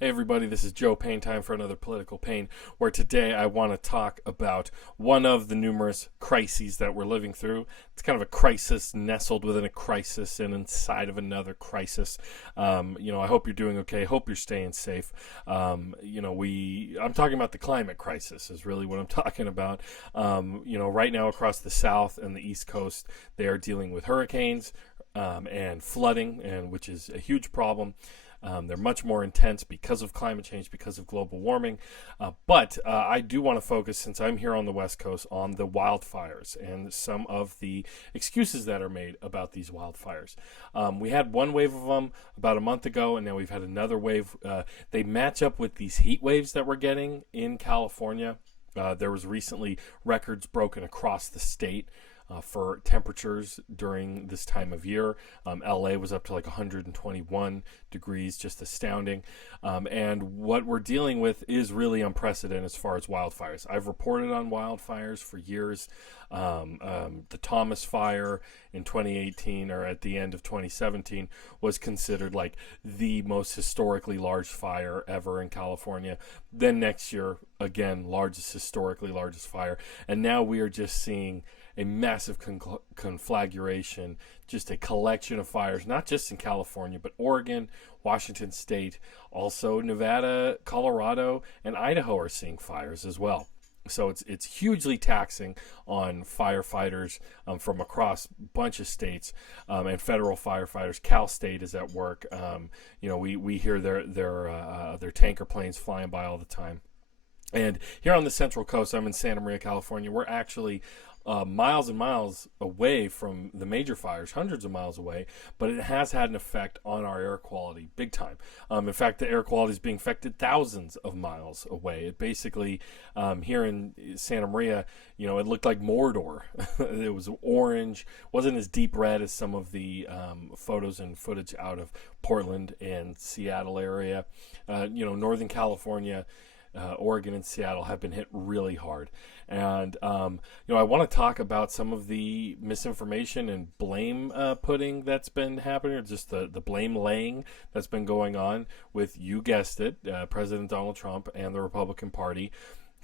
Hey everybody, this is Joe Payne, time for another Political Pain, where today I want to talk about one of the numerous crises that we're living through. It's kind of a crisis nestled within a crisis and inside of another crisis. I hope you're doing okay. Hope you're staying safe. I'm talking about the climate crisis is really what I'm talking about. Right now across the South and the East Coast, they are dealing with hurricanes and flooding, and which is a huge problem. They're much more intense because of climate change, because of global warming. But I do want to focus, since I'm here on the West Coast, on the wildfires and some of the excuses that are made about these wildfires. We had one wave of them about a month ago, and now we've had another wave. They match up with these heat waves that we're getting in California. There was recently records broken across the state for temperatures during this time of year. LA was up to like 121 degrees, just astounding. And what we're dealing with is really unprecedented as far as wildfires. I've reported on wildfires for years. The Thomas Fire in 2018 or at the end of 2017 was considered like the most historically large fire ever in California. Then next year, again, historically largest fire. And now we are just seeing a massive conflagration, just a collection of fires, not just in California, but Oregon, Washington State, also Nevada, Colorado, and Idaho are seeing fires as well. So it's hugely taxing on firefighters from across a bunch of states and federal firefighters. Cal State is at work. We hear their tanker planes flying by all the time. And here on the Central Coast, I'm in Santa Maria, California. We're actually miles and miles away from the major fires, hundreds of miles away, but it has had an effect on our air quality big time. In fact, the air quality is being affected thousands of miles away. It basically, here in Santa Maria, it looked like Mordor. It was orange, wasn't as deep red as some of the photos and footage out of Portland and Seattle area. Northern California, Oregon and Seattle have been hit really hard. And, I want to talk about some of the misinformation and blame putting that's been happening, or just the blame laying that's been going on with, you guessed it, President Donald Trump and the Republican Party.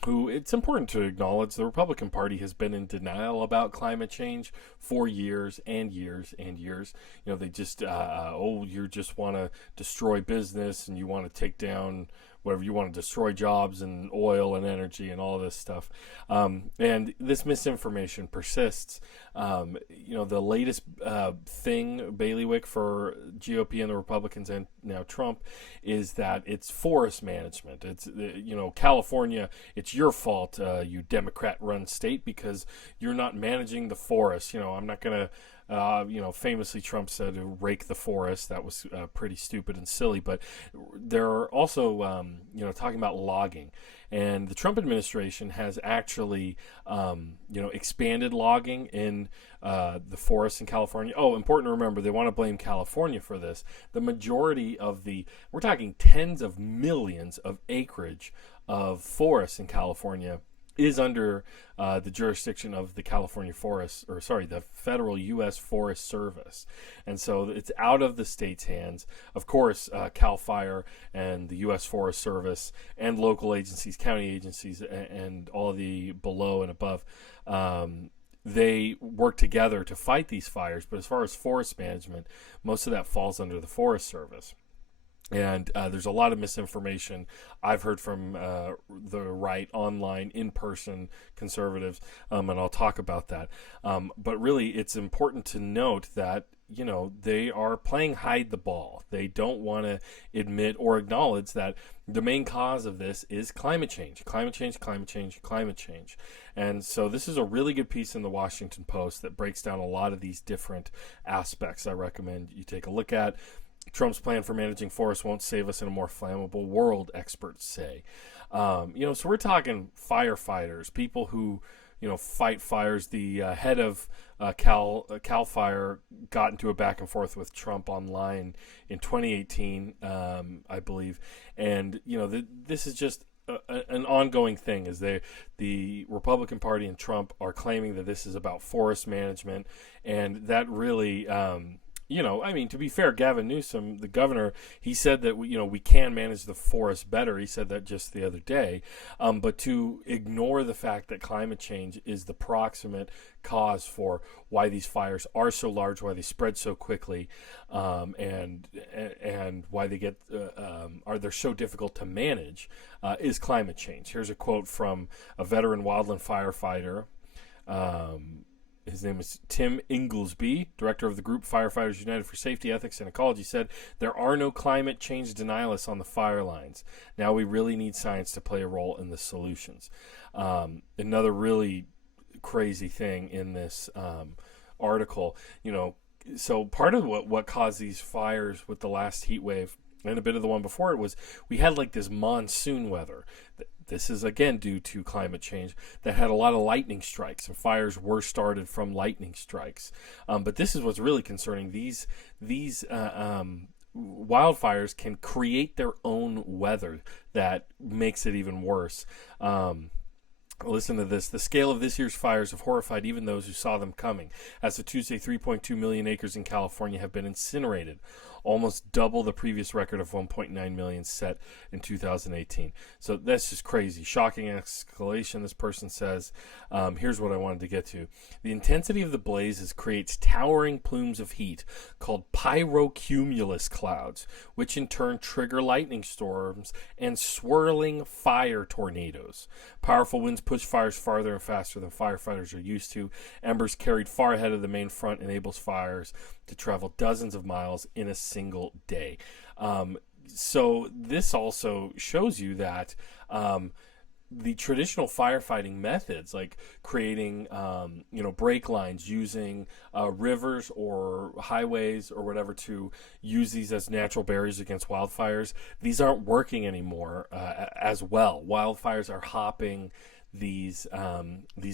Who, it's important to acknowledge, the Republican Party has been in denial about climate change for years and years and years. They just, you just want to destroy business and you want to take down whatever, you want to destroy jobs and oil and energy and all this stuff. And this misinformation persists. The latest bailiwick for GOP and the Republicans and now Trump is that it's forest management. It's, California, it's your fault, you Democrat-run state, because you're not managing the forest. I'm not going to famously Trump said to rake the forest. That was pretty stupid and silly. But they're also, talking about logging. And the Trump administration has actually, expanded logging in the forests in California. Oh, important to remember, they want to blame California for this. The majority of we're talking tens of millions of acreage of forests in California is under the jurisdiction of the the federal U.S. Forest Service. And so it's out of the state's hands. Of course, CAL FIRE and the U.S. Forest Service and local agencies, county agencies, and all of the below and above, they work together to fight these fires. But as far as forest management, most of that falls under the Forest Service. And there's a lot of misinformation I've heard from the right, online, in-person conservatives, and I'll talk about that. But really, it's important to note that, they are playing hide the ball. They don't want to admit or acknowledge that the main cause of this is climate change. Climate change, climate change, climate change. And so this is a really good piece in the Washington Post that breaks down a lot of these different aspects I recommend you take a look at. Trump's plan for managing forests won't save us in a more flammable world, experts say. So we're talking firefighters, people who, fight fires. The head of Cal Fire got into a back and forth with Trump online in 2018, I believe. And, this is just an ongoing thing, is the Republican Party and Trump are claiming that this is about forest management, and that really I mean, to be fair, Gavin Newsom, the governor, he said that we can manage the forest better. He said that just the other day. But to ignore the fact that climate change is the proximate cause for why these fires are so large, why they spread so quickly, and why they they're so difficult to manage, is climate change. Here's a quote from a veteran wildland firefighter. His name is Tim Inglesby, director of the group Firefighters United for Safety, Ethics, and Ecology, said, "There are no climate change denialists on the fire lines. Now we really need science to play a role in the solutions." Another really crazy thing in this article, so part of what caused these fires with the last heat wave and a bit of the one before it was we had like this monsoon weather. This is again due to climate change that had a lot of lightning strikes, and fires were started from lightning strikes. But this is what's really concerning. These wildfires can create their own weather that makes it even worse. Listen to this. The scale of this year's fires have horrified even those who saw them coming. As of Tuesday, 3.2 million acres in California have been incinerated, almost double the previous record of 1.9 million set in 2018. So that's just crazy. Shocking escalation, this person says. Here's what I wanted to get to. The intensity of the blazes creates towering plumes of heat called pyrocumulus clouds, which in turn trigger lightning storms and swirling fire tornadoes. Powerful winds push fires farther and faster than firefighters are used to. Embers carried far ahead of the main front enables fires to travel dozens of miles in a single day. So this also shows you that the traditional firefighting methods, like creating, brake lines, using rivers or highways or whatever to use these as natural barriers against wildfires, these aren't working anymore as well. Wildfires are hopping these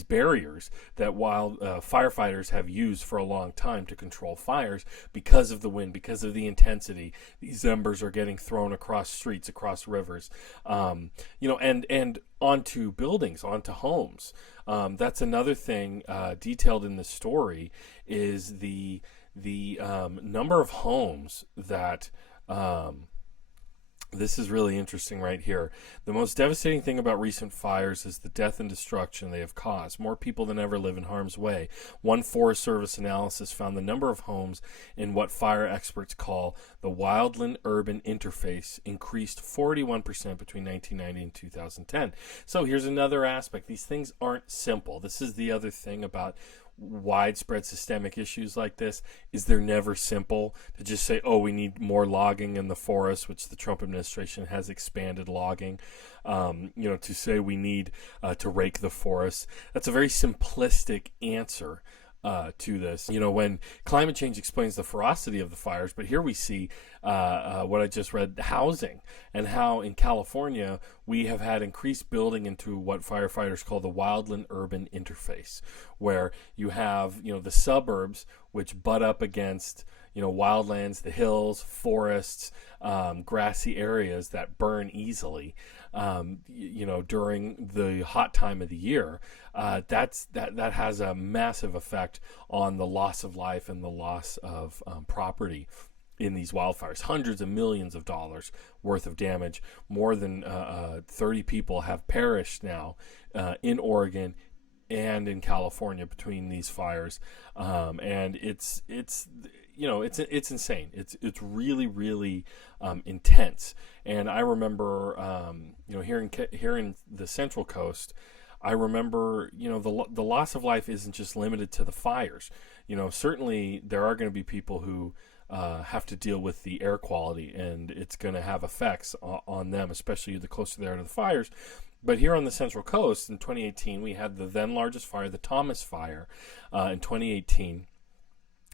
barriers that firefighters have used for a long time to control fires because of the wind, because of the intensity. These embers are getting thrown across streets, across rivers, and onto buildings, onto homes. That's another thing detailed in the story is the number of homes that. This is really interesting right here. The most devastating thing about recent fires is the death and destruction they have caused. More people than ever live in harm's way. One Forest Service analysis found the number of homes in what fire experts call the wildland-urban interface increased 41% between 1990 and 2010. So here's another aspect. These things aren't simple. This is the other thing about widespread systemic issues like this is they're never simple to just say, oh, we need more logging in the forest, which the Trump administration has expanded logging, to say we need to rake the forest. That's a very simplistic answer to this, when climate change explains the ferocity of the fires. But here we see what I just read, housing, and how in California we have had increased building into what firefighters call the wildland-urban interface, where you have, the suburbs which butt up against, wildlands, the hills, forests, grassy areas that burn easily, during the hot time of the year. That has a massive effect on the loss of life and the loss of property in these wildfires. Hundreds of millions of dollars worth of damage. More than 30 people have perished now in Oregon and in California between these fires, and it's insane. It's really, really intense. And I remember here in the Central Coast, I remember the loss of life isn't just limited to the fires. Certainly there are going to be people who have to deal with the air quality, and it's going to have effects on them, especially the closer they are to the fires. But here on the Central Coast in 2018, we had the then largest fire, the Thomas Fire, in 2018.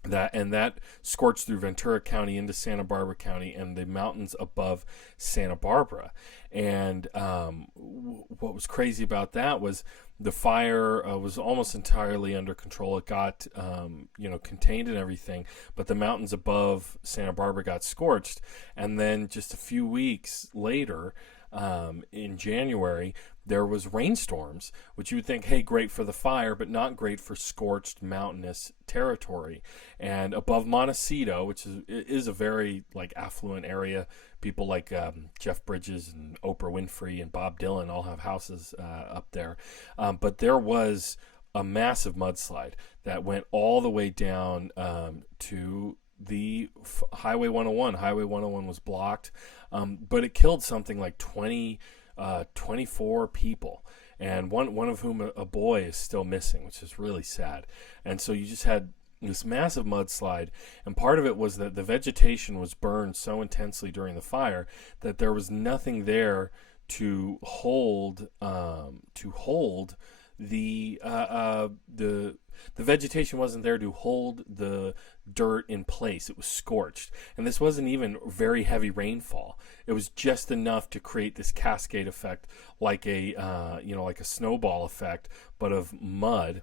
That scorched through Ventura County into Santa Barbara County and the mountains above Santa Barbara. And what was crazy about that was the fire was almost entirely under control. It got contained and everything, but the mountains above Santa Barbara got scorched. And then just a few weeks later, in January, there was rainstorms, which you would think, hey, great for the fire, but not great for scorched mountainous territory. And above Montecito, which is a very like affluent area, people like Jeff Bridges and Oprah Winfrey and Bob Dylan all have houses up there. But there was a massive mudslide that went all the way down to the Highway 101. Highway 101 was blocked, but it killed something like 24 people, and one of whom, a boy, is still missing, which is really sad. And so you just had this massive mudslide, and part of it was that the vegetation was burned so intensely during the fire that there was nothing there to hold the vegetation wasn't there to hold the dirt in place. It was scorched, and this wasn't even very heavy rainfall. It was just enough to create this cascade effect, like a like a snowball effect, but of mud.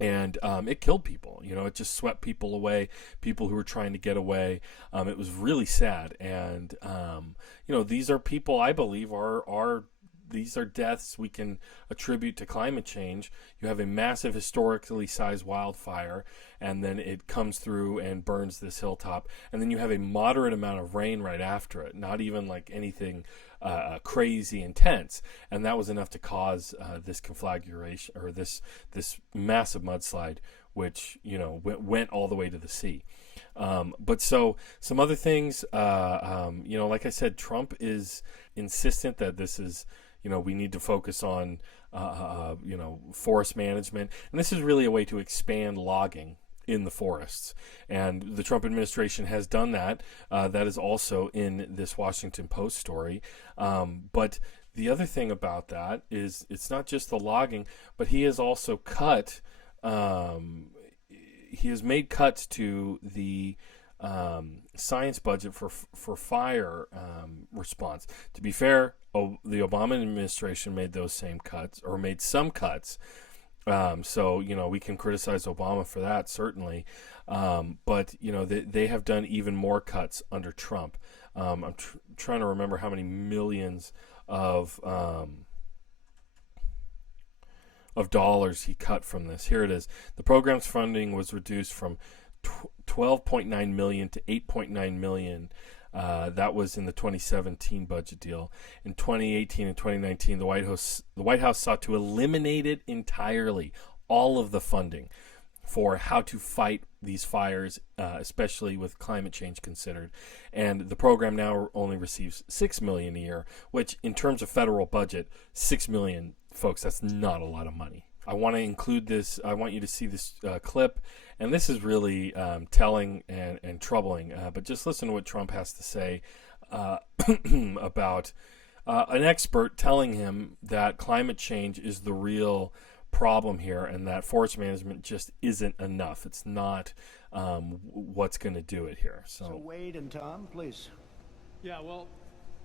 And it killed people. It just swept people away, people who were trying to get away. It was really sad. And these are people, I believe, these are deaths we can attribute to climate change. You have a massive historically sized wildfire, and then it comes through and burns this hilltop. And then you have a moderate amount of rain right after it, not even like anything crazy intense. And that was enough to cause this conflagration, or this massive mudslide, which, went all the way to the sea. But so some other things, like I said, Trump is insistent that this is, we need to focus on, forest management. And this is really a way to expand logging in the forests. And the Trump administration has done that. That is also in this Washington Post story. But the other thing about that is it's not just the logging, but he has also he has made cuts to the science budget for fire response. To be fair, the Obama administration made those same cuts, or made some cuts. So we can criticize Obama for that, certainly. But they have done even more cuts under Trump. I'm trying to remember how many millions of dollars he cut from this. Here it is. The program's funding was reduced from 12.9 million to 8.9 million. That was in the 2017 budget deal. In 2018 and 2019, the White House sought to eliminate it entirely, all of the funding for how to fight these fires, especially with climate change considered. And the program now only receives $6 million a year, which, in terms of federal budget, $6 million, folks, that's not a lot of money. I want to include this. I want you to see this clip, and this is really telling and troubling. But just listen to what Trump has to say about an expert telling him that climate change is the real problem here, and that forest management just isn't enough. It's not what's going to do it here. So Wade and Tom, please. Yeah, well,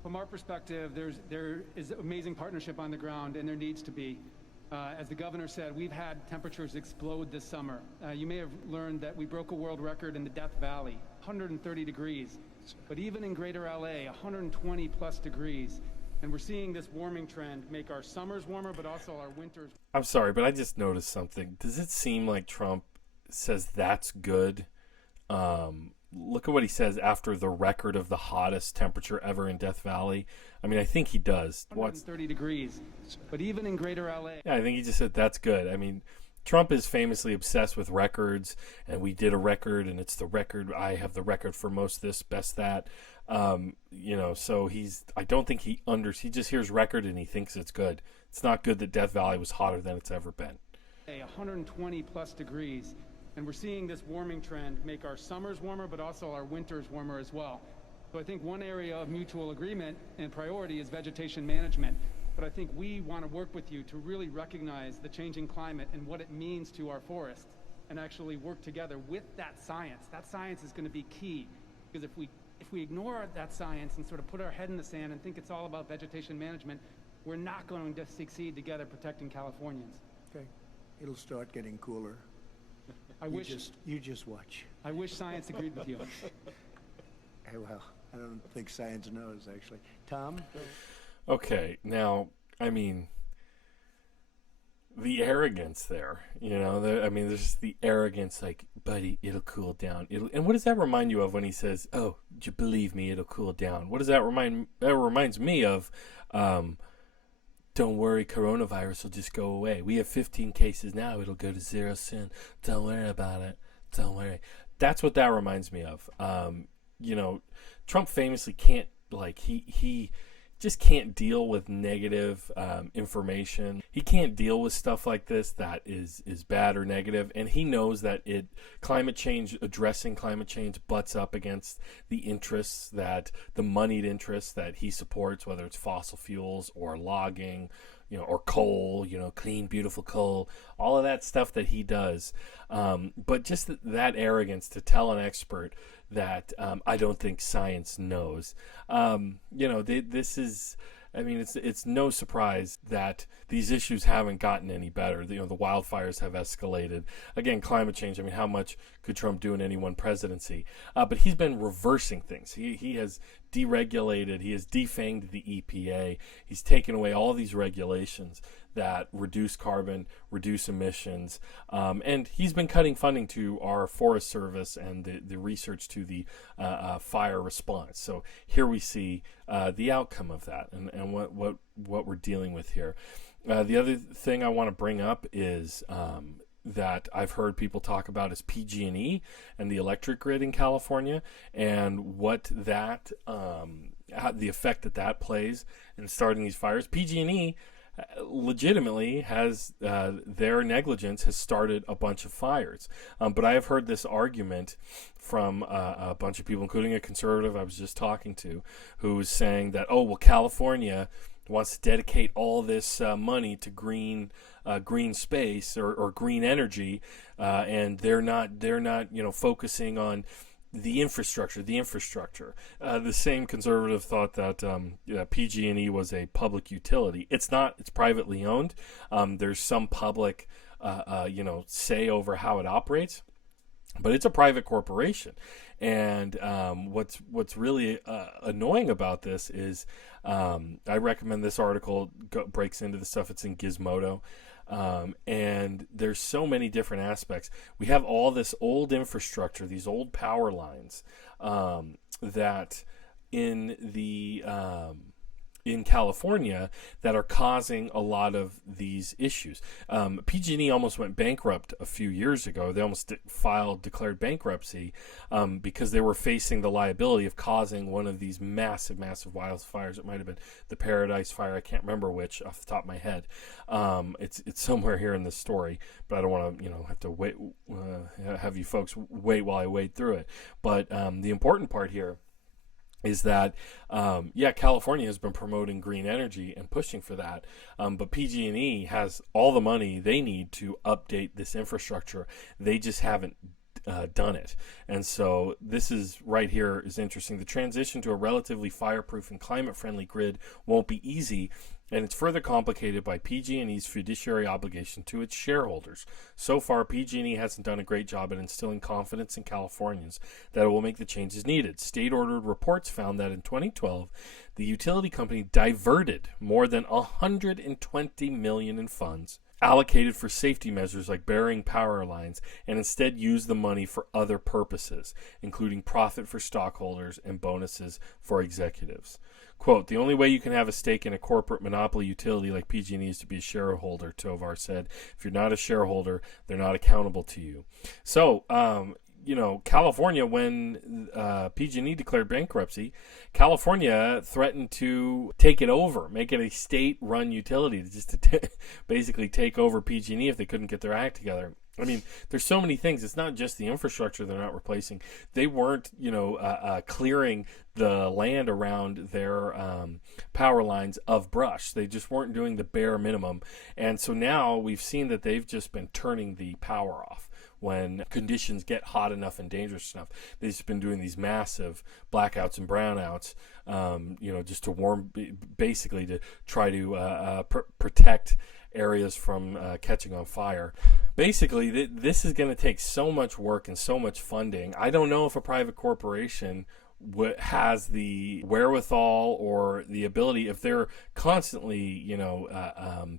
from our perspective, there is amazing partnership on the ground, and there needs to be. As the governor said, we've had temperatures explode this summer. You may have learned that we broke a world record in the Death Valley, 130 degrees. But even in greater LA, 120 plus degrees. And we're seeing this warming trend make our summers warmer, but also our winters. I'm sorry, but I just noticed something. Does it seem like Trump says that's good? Look at what he says after the record of the hottest temperature ever in Death Valley. I mean, I think he does. 130 degrees, but even in greater LA. Yeah, I think he just said that's good. I mean, Trump is famously obsessed with records, and we did a record, and it's the record. I have the record for most this, best that. So I don't think he just hears record and he thinks it's good. It's not good that Death Valley was hotter than it's ever been. 120 plus degrees. And we're seeing this warming trend make our summers warmer, but also our winters warmer as well. So I think one area of mutual agreement and priority is vegetation management. But I think we want to work with you to really recognize the changing climate and what it means to our forests, and actually work together with that science. That science is going to be key, because if we ignore that science and sort of put our head in the sand and think it's all about vegetation management, we're not going to succeed together protecting Californians. Okay, it'll start getting cooler. You just watch. I wish science agreed with you. Well, I don't think science knows, actually. Tom? Okay, now, I mean, the arrogance there, there's just the arrogance, like, buddy, it'll cool down. And what does that remind you of when he says, "Oh, you believe me, it'll cool down"? What does that remind? That reminds me of, don't worry, coronavirus will just go away. We have 15 cases now; it'll go to zero soon. Don't worry about it. Don't worry. That's what that reminds me of. Trump famously can't, like, he just can't deal with negative information. He can't deal with stuff like this that is bad or negative, and he knows that addressing climate change butts up against the interests, that the moneyed interests that he supports, whether it's fossil fuels or logging, or coal, clean, beautiful coal, all of that stuff that he does. But just that arrogance to tell an expert that I don't think science knows. This is, it's no surprise that these issues haven't gotten any better. The wildfires have escalated. Again, climate change. How much could Trump do in any one presidency? But he's been reversing things. He has deregulated. He has defanged the EPA. He's taken away all these regulations that reduce carbon, reduce emissions, and he's been cutting funding to our Forest Service and the research to the fire response. So here we see the outcome of that, and what we're dealing with here. The other thing I want to bring up is that I've heard people talk about is PG&E and the electric grid in California, and what that the effect that plays in starting these fires. PG&E legitimately has their negligence has started a bunch of fires, but I have heard this argument from a bunch of people, including a conservative I was just talking to, who was saying that, oh, well, California wants to dedicate all this money to green space or green energy, and they're not focusing on the infrastructure. The same conservative thought that PG&E was a public utility. It's not. It's privately owned. There's some public, say over how it operates, but it's a private corporation. And what's really annoying about this is, I recommend this article breaks into the stuff. It's in Gizmodo. And there's so many different aspects. We have all this old infrastructure, these old power lines, that in California that are causing a lot of these issues. PG&E almost went bankrupt a few years ago. They almost declared bankruptcy because they were facing the liability of causing one of these massive wildfires. It might have been the Paradise Fire. I can't remember which off the top of my head. It's somewhere here in this story, but I don't want to have to wait. Have you folks wait while I wade through it. But the important part here is that, California has been promoting green energy and pushing for that, but PG&E has all the money they need to update this infrastructure. They just haven't done it. And so this is right here is interesting. The transition to a relatively fireproof and climate-friendly grid won't be easy, and it's further complicated by PG&E's fiduciary obligation to its shareholders. So far, PG&E hasn't done a great job at instilling confidence in Californians that it will make the changes needed. State-ordered reports found that in 2012, the utility company diverted more than $120 million in funds allocated for safety measures like burying power lines, and instead used the money for other purposes, including profit for stockholders and bonuses for executives. Quote, the only way you can have a stake in a corporate monopoly utility like PG&E is to be a shareholder, Tovar said. If you're not a shareholder, they're not accountable to you. So, California, when PG&E declared bankruptcy, California threatened to take it over, make it a state-run utility, just to basically take over PG&E if they couldn't get their act together. There's so many things. It's not just the infrastructure they're not replacing. They weren't, clearing the land around their power lines of brush. They just weren't doing the bare minimum. And so now we've seen that they've just been turning the power off when conditions get hot enough and dangerous enough. They've just been doing these massive blackouts and brownouts, just to basically to try to protect areas from catching on fire. Basically, this is going to take so much work and so much funding. I don't know if a private corporation has the wherewithal or the ability, if they're constantly,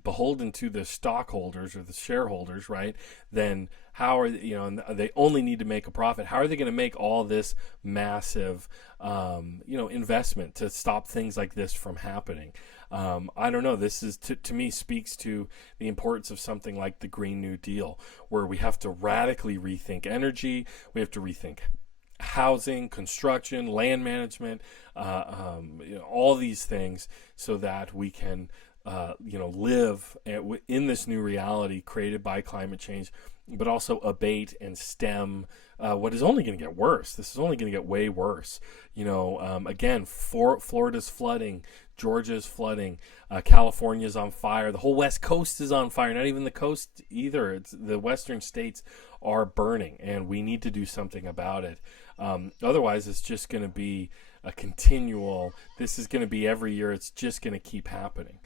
beholden to the stockholders or the shareholders, right? Then how are and they only need to make a profit? How are they going to make all this massive, investment to stop things like this from happening? I don't know. This is to me speaks to the importance of something like the Green New Deal, where we have to radically rethink energy. We have to rethink housing, construction, land management, all these things, so that we can, live in this new reality created by climate change, but also abate and stem what is only going to get worse. This is only going to get way worse. Again, Florida's flooding, Georgia's flooding, California's on fire, the whole West Coast is on fire. Not even the coast either. It's the western states are burning, and we need to do something about it. Otherwise, it's just going to be a continual. This is going to be every year. It's just going to keep happening.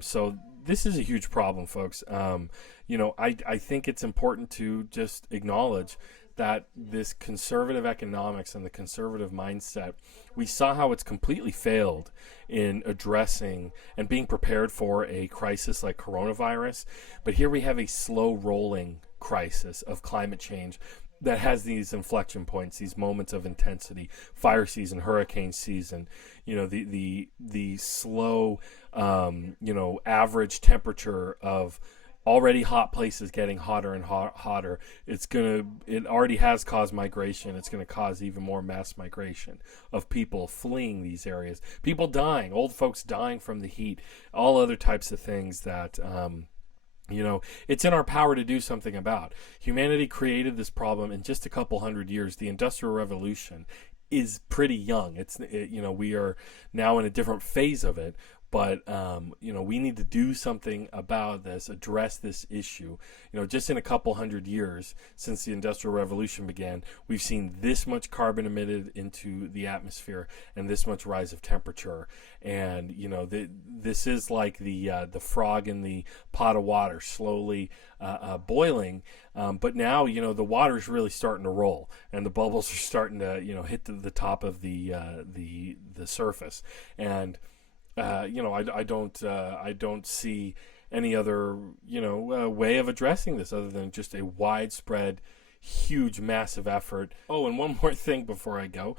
So this is a huge problem, folks. I think it's important to just acknowledge that this conservative economics and the conservative mindset, we saw how it's completely failed in addressing and being prepared for a crisis like coronavirus. But here we have a slow rolling crisis of climate change that has these inflection points, these moments of intensity, fire season, hurricane season, the slow, average temperature of already hot places getting hotter and hotter. It already has caused migration. It's going to cause even more mass migration of people fleeing these areas, people dying, old folks dying from the heat, all other types of things that, it's in our power to do something about. Humanity created this problem in just a couple hundred years. The Industrial Revolution is pretty young. We are now in a different phase of it. But, we need to do something about this, address this issue. Just in a couple hundred years since the Industrial Revolution began, we've seen this much carbon emitted into the atmosphere and this much rise of temperature. And, this is like the frog in the pot of water slowly boiling. But now, the water's really starting to roll and the bubbles are starting to, hit the top of the surface. And I don't see any other, way of addressing this other than just a widespread, huge, massive effort. Oh, and one more thing before I go.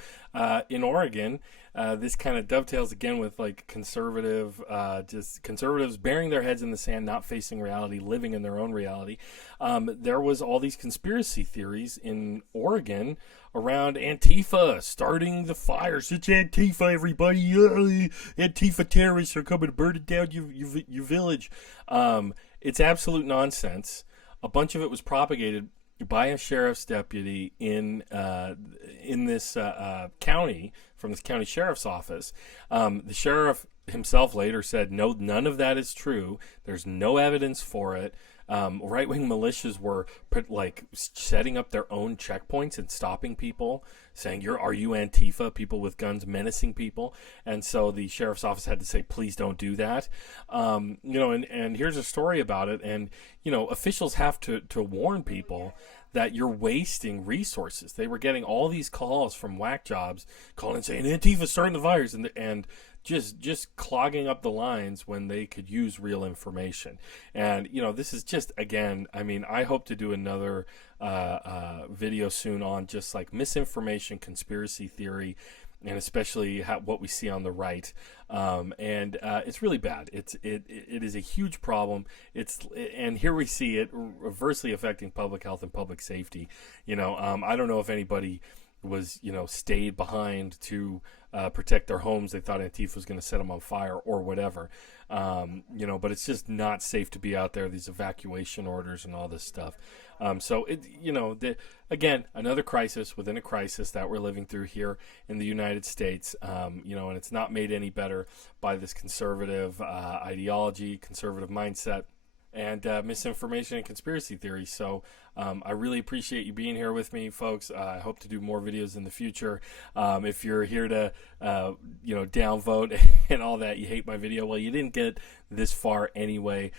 In Oregon, this kind of dovetails again with like conservatives burying their heads in the sand, not facing reality, living in their own reality. There was all these conspiracy theories in Oregon around Antifa starting the fires. It's Antifa, everybody. Antifa terrorists are coming to burn it down your village. It's absolute nonsense. A bunch of it was propagated by a sheriff's deputy in this county, from this county sheriff's office. The sheriff himself later said, no, none of that is true. There's no evidence for it. Right-wing militias were setting up their own checkpoints and stopping people, saying, are you Antifa? People with guns menacing people. And so the sheriff's office had to say, please don't do that. And here's a story about it. And, officials have to warn people that you're wasting resources. They were getting all these calls from whack jobs calling and saying, Antifa's starting the fires, and just clogging up the lines when they could use real information. And, this is just, again, I hope to do another video soon on just like misinformation, conspiracy theory, and especially what we see on the right. And it's really bad. It is a huge problem. And here we see it reversely affecting public health and public safety. I don't know if anybody was, stayed behind to protect their homes. They thought Antifa was going to set them on fire or whatever. But it's just not safe to be out there. These evacuation orders and all this stuff. Again, another crisis within a crisis that we're living through here in the United States. And it's not made any better by this conservative ideology, conservative mindset, and misinformation and conspiracy theory. So I really appreciate you being here with me, folks. I hope to do more videos in the future. If you're here to, downvote and all that, you hate my video, well, you didn't get this far anyway.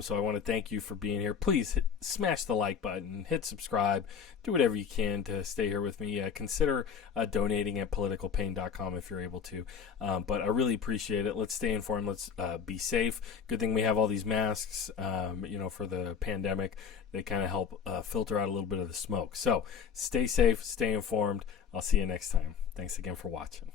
So I want to thank you for being here. Please smash the like button, hit subscribe, do whatever you can to stay here with me. Consider donating at politicalpain.com if you're able to. But I really appreciate it. Let's stay informed. Let's be safe. Good thing we have all these masks, for the pandemic. They kind of help filter out a little bit of the smoke. So stay safe, stay informed. I'll see you next time. Thanks again for watching.